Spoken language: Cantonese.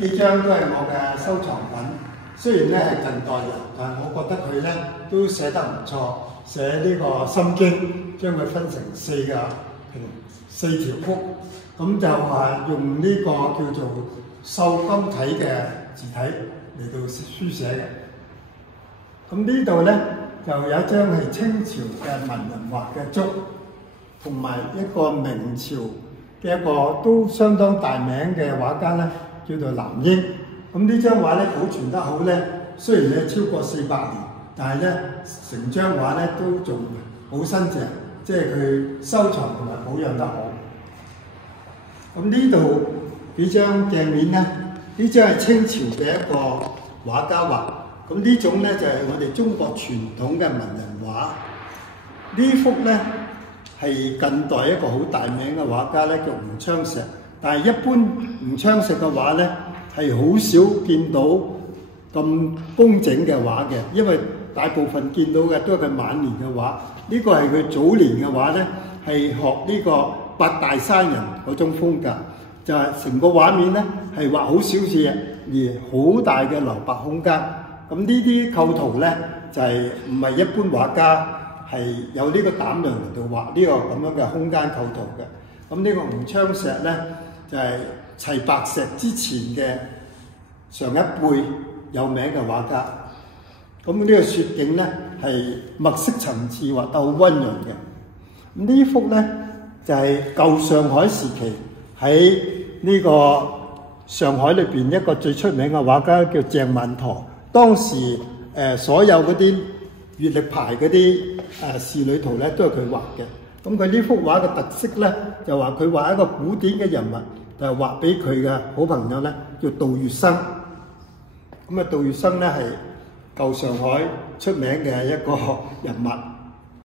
呢幾張都係我嘅收藏品，雖然咧係近代人，但係我覺得佢咧都寫得唔錯。寫呢個《心經》，將佢分成4條幅，咁就話用呢個叫做瘦金體嘅字體嚟到書寫嘅。咁呢度咧就有一張係清朝嘅文人畫嘅竹，同埋一個明朝嘅一個都相當大名嘅畫家咧，叫做藍英。咁呢張畫咧保存得好咧，雖然咧超過400年，但係咧成張畫咧都仲好新淨，即係佢收藏同埋保養得好。咁呢度幾張鏡面咧，呢張係清朝嘅一個畫家畫。咁呢種咧就係我哋中國傳統嘅文人畫。呢幅咧係近代一個好大名嘅畫家咧，叫吳昌碩。但係一般吳昌碩嘅畫咧係好少見到咁工整嘅畫嘅，因為大部分見到嘅都係佢晚年嘅畫。呢個係佢早年嘅畫咧，係學呢個八大山人嗰種風格，就係成個畫面咧係畫好少字而好大嘅留白空間。咁呢啲構圖咧就係唔係一般畫家係有呢個膽量嚟到畫呢個咁樣嘅空間構圖嘅。咁呢個吳昌碩咧就係齊白石之前嘅上一輩有名嘅畫家。咁呢個雪景咧係墨色層次畫得好溫潤嘅。呢幅咧就係舊上海時期喺呢個上海裏邊一個最出名嘅畫家叫鄭萬陀。當時所有嗰啲月曆牌嗰啲仕女圖咧都係佢畫嘅。咁佢呢幅畫嘅特色咧就話佢畫一個古典嘅人物，就係畫俾佢嘅好朋友咧叫杜月笙。咁杜月笙咧係舊上海出名嘅一個人物。